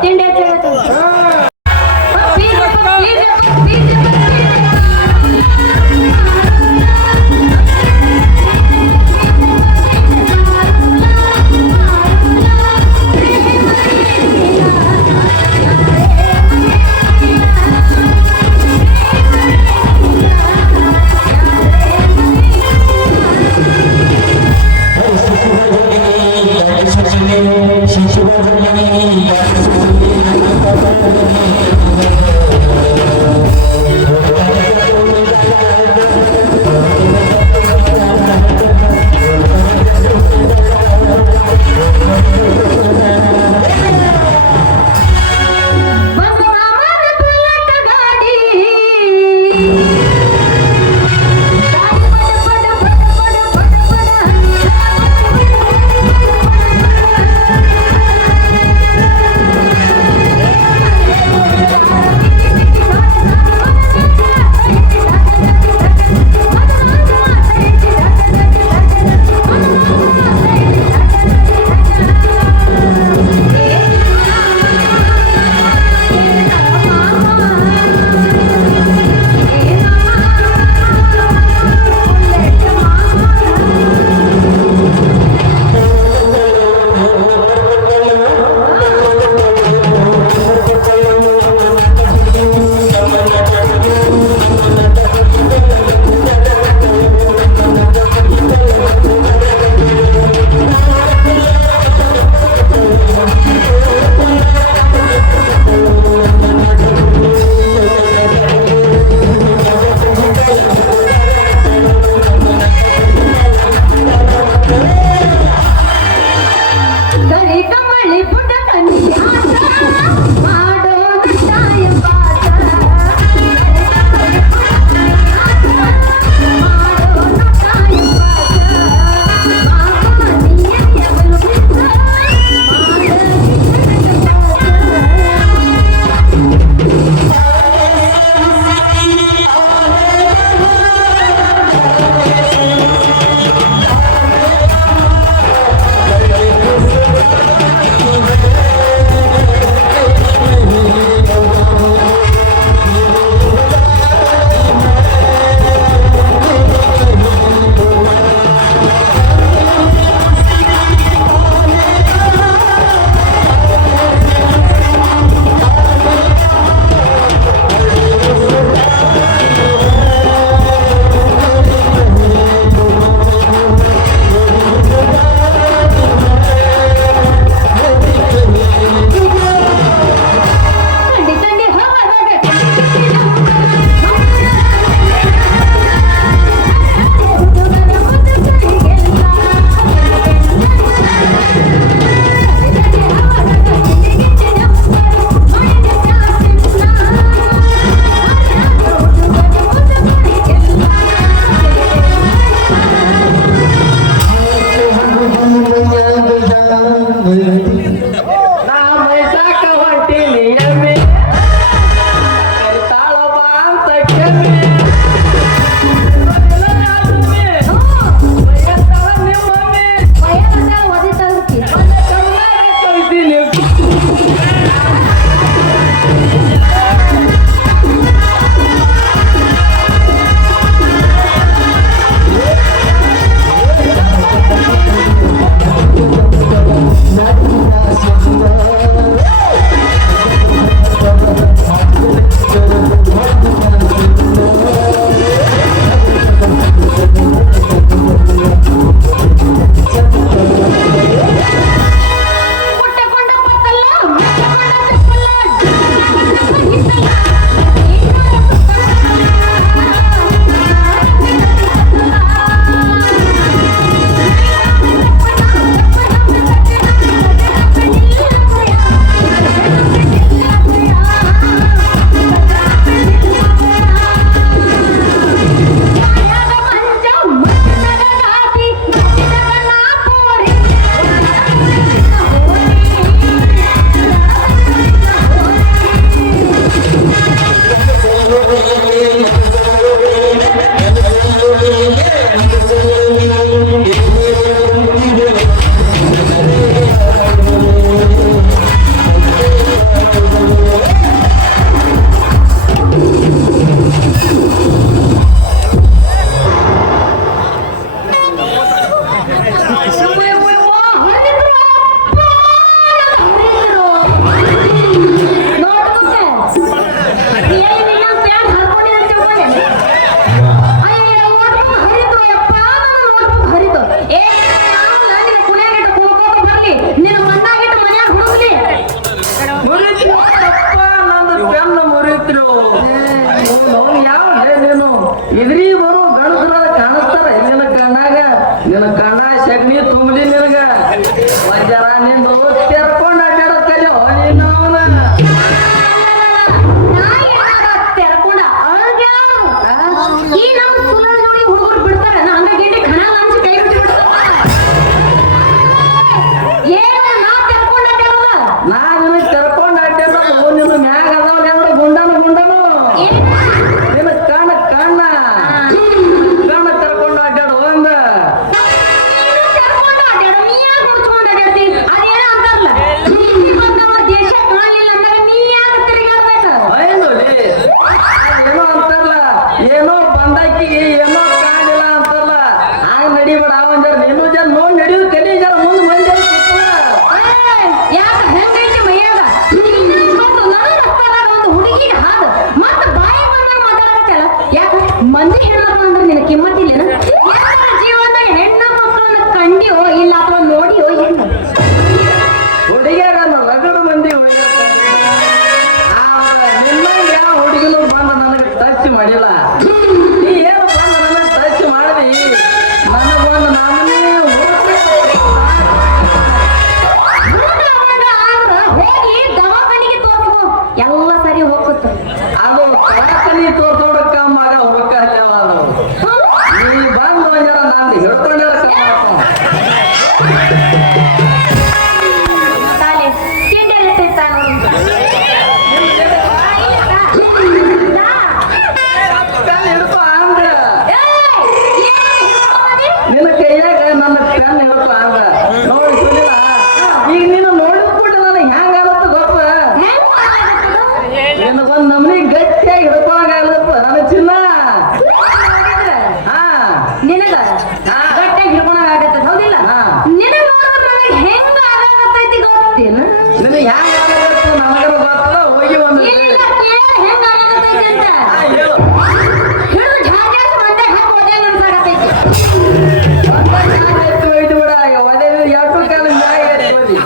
ತಿಂಡಿ ಹಚ್ಚಿ ನಿನಗೆ ಹ್ಯಾಂಗ ನನಗರ ಗೊತ್ತದ ಹೋಗಿ ಒಂದು ಏನಿಲ್ಲ ಕೇಳ ಹೆಂಗ ಆಗತೈತಿ ಅಂತ ಹೇಳು ಹಿಡಿದು ಝಾಡ್ಯಾಸ್ ಮಂದೆ ಹಾಕಿ ಒದೆ ಮನ್ಸಾಗತೈತಿ ಆಯ್ತು ಇದು ಬಿಡ ಒದೇ ಎರಡು ಕಾಲ ಮ್ಯಾಗ ಎತ್ಕೊದಿ.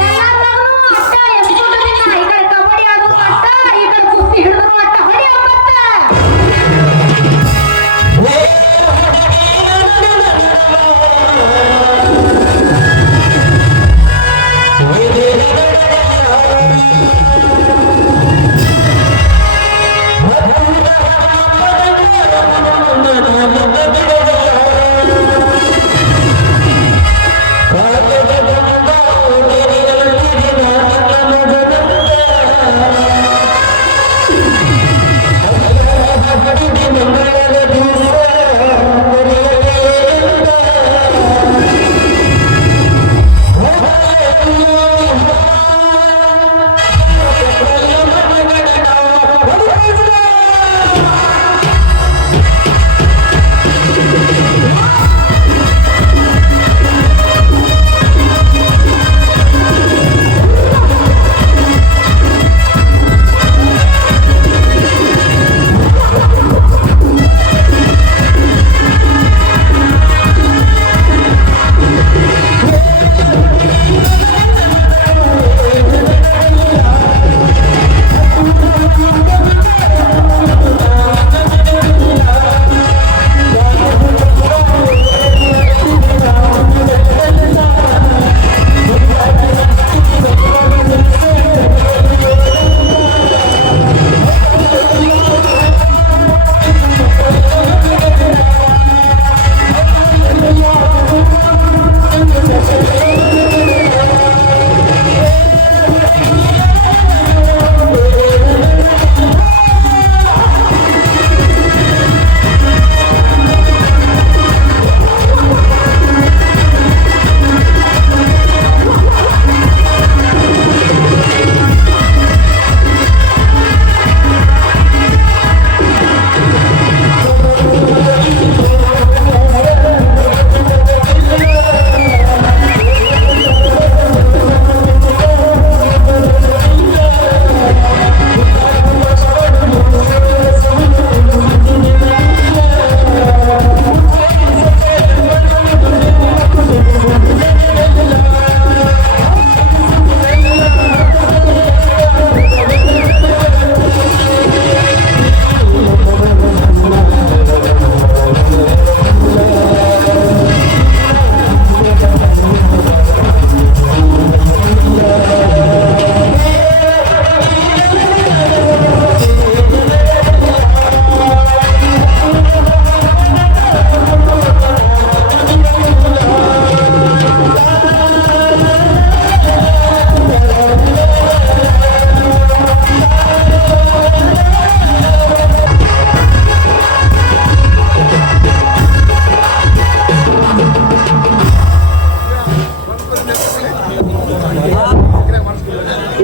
ಎಲ್ಲಾರ್ದಾಗೂ ಅಟ್ಟ ಎಸ್ಕೊಂಡಿನ ಈ ಕಡೆ ಕಬಡ್ಡಿ ಆಡೋದು ಅಟ್ಟ ಈ ಕಡೆ ಕುಸ್ತಿ ಹಿಡಿದ್ರು ಅಟ್ಟ ಹೊಡಿ ಅಂಬತ್ತ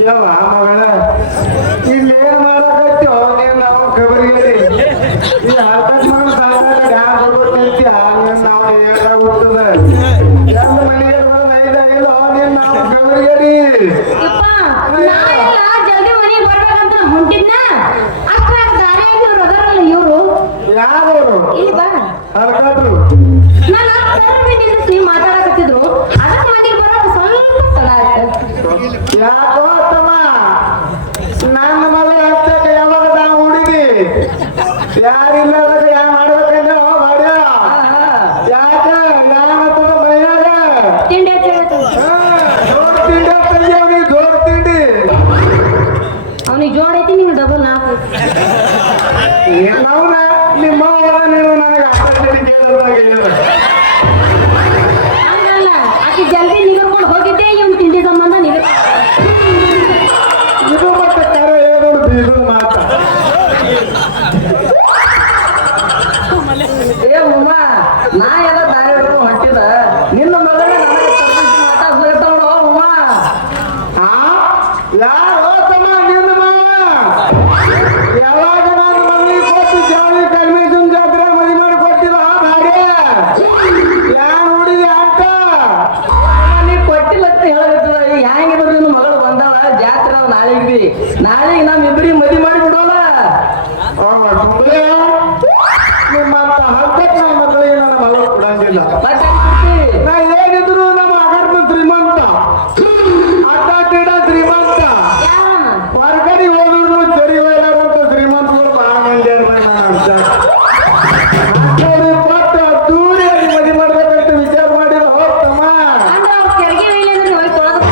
ಯಾವ ಮಗಳ ಇಲ್ಲೇನ್ ಮಾಡಕತ್ತೋ ನೀನ್ ನಾವು ಕಬರಿಗೇರಿ ಈ ಹರ್ಕತ್ ಮಾಡಿ ಸಾಕಾಗ ಯಾರು ಬರ್ಬೇಕಂತಿ ನಾವು ಏನಾಗ ಹುಟ್ಟದ ಎಲ್ಲ ಮನೆಗೆ ಬರೋದು ಐದಾಗಿಲ್ಲ ನೀನ್ ನಾವು ಕಬರಿಗೇರಿ ಯಪ್ಪ ನಾಳೆಲ್ಲ ಜಲ್ದಿ ಮನೆಗೆ ಬರ್ಬೇಕಂತ ಹೊಂಟಿದ್ನ ಅಷ್ಟ್ರಾಗ ದಾರಿಯಾಗಿ ಇವ್ರು ಅದಾರಲ್ಲ ಇವ್ರು ಯಾರು ಇಲ್ಲಿ ಬಾ ಹರ್ಕತ್ರು ನಾನು ನಿಂದಿಸಿ ಮಾತಾಡಕತ್ತಿದ್ರು ಅದಕ್ಕೆ ಮನೆಗೆ ಬರೋದು ಸ್ವಲ್ಪ ತಡ ಆಯ್ತು ಯಾಕೋ ತಮ್ಮ ನನ್ನ ಮಗ ಹತ್ತಕ ಯಾವಾಗ ನಾವು ಹುಡುಗಿ ಯಾರಿಲ್ಲದಾಗ ಯಾ ಮಾಡ್ಬೇಕಂದ್ರೆ ಮಾಡ್ಯ ಯಾಕ ಯಾವತ್ತದ ಮೈಯಾಗ ತಿಂಡಿ ಹಚ್ಚಿ ದೊಡ್ಡ ತಿಂಡಿ ತಂದಿ ಅವ್ನಿಗೆ ದೊಡ್ಡ ತಿಂಡಿ ಅವನಿಗೆ ಜೋಡ್ ಐತಿ ನೀವು ಡಬಲ್ ನಾಲ್ಕು ಏನವನ ನಿಮ್ಮ ನೀವು ನನಗೆ ಅಷ್ಟ ತಿಂಡಿ ಕೇಳೋದಾಗಿಲ್ಲ ಹಂಗಲ್ಲ ಆಕಿ ಜಲ್ದಿ ನಿಗರ್ಕೊಂಡು ಹೋಗಿದ್ದೆ ಇವ್ನು ತಿಂಡಿ ಸಂಬಂಧ ನಿಗ ಇದು ಮತ್ತೆ ಕರೆ ಏನು ಬೀಗದ ಮಾತ ಹೇಳಕತ್ತದ ಈಗ ಹ್ಯಾಂಗಿದ್ರು ನಿನ್ನ ಮಗಳು ಬಂದಾಳ ಜಾತ್ರೆ ಅದ ನಾಳೆಗ್ರಿ ನಾಳೆಗೆ ನಮ್ಮಿಬ್ರಿಗೆ ಮದುವೆ ಮಾಡಿ ಬಿಡೋಲ್ಲ ನಿಮ್ಮಂತ ಹಲ್ಕಟ್ ನನ್ನ ಮಕ್ಕಳಿಗೆ ನನ್ನ ಮಗಳು ಕೊಡಂಗಿಲ್ಲ ಮತ್ತೆ ಬಿಡ್ತಿ? ನಾ ಏನಿದ್ರು ನಮ್ಮ ಅಗರ್ನ ಶ್ರೀಮಂತ ಅಡ್ಡ ಶ್ರೀಮಂತ ಯಾರಮ್ಮ ಹೊರಗಡೆ ಹೋದ್ರು ಸರಿ ಹೋಯ್ಲಾರಂತ ಶ್ರೀಮಂತಗಳು ಬಹಳ ಮಂದಿ ಅಂತ ದೂರ ಮದುವೆ ಮಾಡ್ಬೇಕಂತ ವಿಚಾರ ಮಾಡಿದ ಹೋಗ್ತಮ್ಮ ಅಂದ್ರೆ ಅವ್ರ ಕೆಳಗೆ ಒಯ್ಲಿ ಅಂದ್ರೆ ಹೋಗಿ ತೊಳೆದು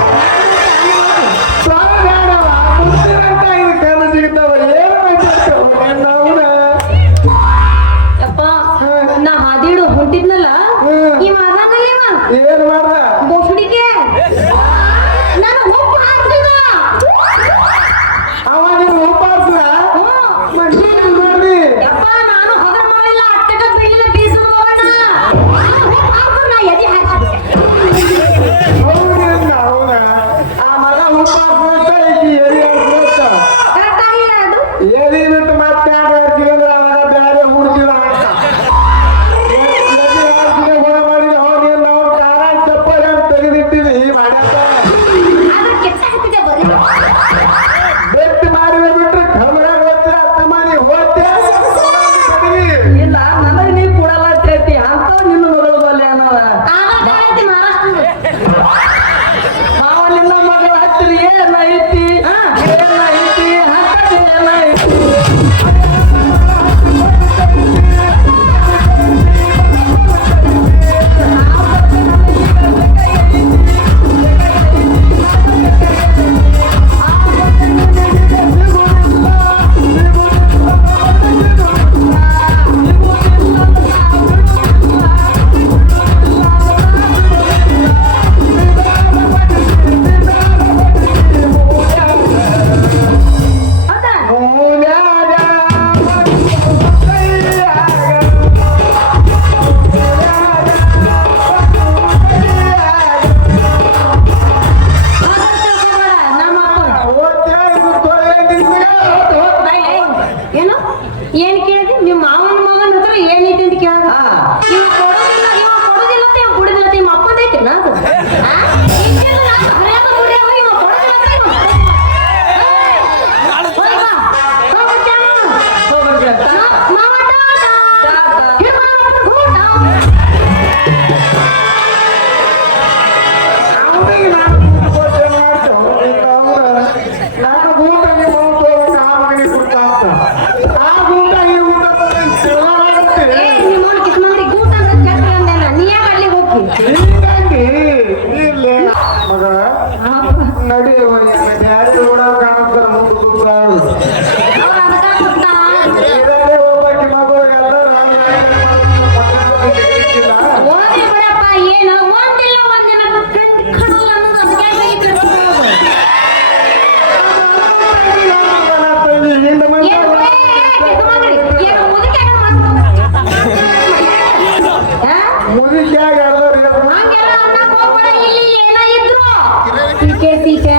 ಬೇಡವ ಮುಂದಿನಂತ ಇದು ಕಣ್ಣು ಸಿಗ್ತಾವ ಏನು ಮಾಡ್ತಾವ ನಾವು ಯಪ್ಪ ನಾ ಹಾದಿಡು ಹೊಂಟಿದ್ನಲ್ಲ ಈ ಮಾದಾನಲ್ಲಿ ಏನ್ ಮಾಡ್ದ ಬೋಫಡಿಗೆ ನಾನು ಹೋಗಿ ಹಾಕ್ತಿದ್ದ ಅವ ನೀವು ಉಪಾಸನ ಮಾಡ್ರಿ ಯಪ್ಪ ನಾನು ಹಗರ್ ಮಾಡಿಲ್ಲ ಅಟ್ಟಕ ಬೀಳಿಲ್ಲ ಬೀಸು ಹೋಗೋಣ ನಾ ಎದಿ ಹಾಕ್ತಿದ್ದೆ ಹೌದ ಆ ಮಗ ಉಪಾಸ ಎರಿ ಕರೆಕ್ಟ್ ಆಗಿಲ್ಲ ಅದು ಎರಿ ಬಿಟ್ಟು ಮತ್ತೆ ಅಂದ್ರೆ ಅವಾಗ ಬೇರೆ ಹುಡುಗಿದ ಗುಣ ಮಾಡಿ ನಾವು ಕಾರ ಚಪ್ಪಲ್ ಅಂತ ತೆಗೆದಿಟ್ಟಿವಿ ಮಾಡತ್ತ ಆದ್ರೆ ಕೆಟ್ಟ ಹಾಕ್ತಿದ್ದೆ ಬರೀ ಬೆಟ್ಟು ಮಾಡಿದ ಬಿಟ್ರೆ ಕಮರ ಹೋಗ್ತೀರ ಅತ್ತ ಮಾಡಿ ಹೋಗ್ತೇ ಇಲ್ಲ ನನಗೆ ನೀವು ಕೊಡಲ್ಲ ಅಂತ ಹೇಳ್ತಿ ಅಂತ ನಿನ್ನ ಮಗಳು ಬಲ್ಲೆ ಅನ್ನವ ಆಗ ಐತಿ ಮಹಾರಾಷ್ಟ್ರ ನಾವು ನಿನ್ನ ಮಗಳ ಹತ್ತಿರ ಏನ ಐತಿ ಏನ ಐತಿ ಹತ್ತ ಏನ ಐತಿ ಹೌದಾ ನಮ್ಮ ಏನು ಏನ್ ಕೇಳಿದ್ರಿ ನಿಮ್ಮ ಮಾವನ ಮಗನ ಹತ್ರ ಏನೈತಿ ಅಂತ ಕೇಳ ಇವ ಕೊಡೋದಿಲ್ಲ ಅಂತ ಇವ ಕುಡಿದಿಲ್ಲ ನಿಮ್ಮ ಅಪ್ಪದೈತಿ ಅದು ಅವನಿಗೆ ನಾನು ಕೊಟ್ಟೆ ನಾನು ಊಟ ನೀವು ಆ ಮನೆಗೆ ಕೊಡ್ತಾ ಆ ಊಟ ಈ ಊಟ ಹೀಗಾಗಿ ಇರ್ಲಿ ಮಗ ನಡೆಯುವ ಯಾರೇ ಓಡ ಕಾಣಿಸ್ತಾರ ಮುಂದೆ ಕೂತಾಳು ಇದರಲ್ಲಿ ಒಬ್ಬಾಕಿ ಮಗು ಎಲ್ಲರೂ ಏನು ಒಂದಿಲ್ಲ ಒಂದಿನ ಕಣ್ಣಲ್ಲ ಅನ್ನೋದು ಅದಕ್ಕೆ ಹಿಂದ ಮಂದಿ ಹಂಗೆಲ್ಲ ಅನ್ನಕ್ ಹೋಗ್ಬೇಡ, ಇಲ್ಲಿ ಏನಾಗಿದ್ರು ಟೀಕೆ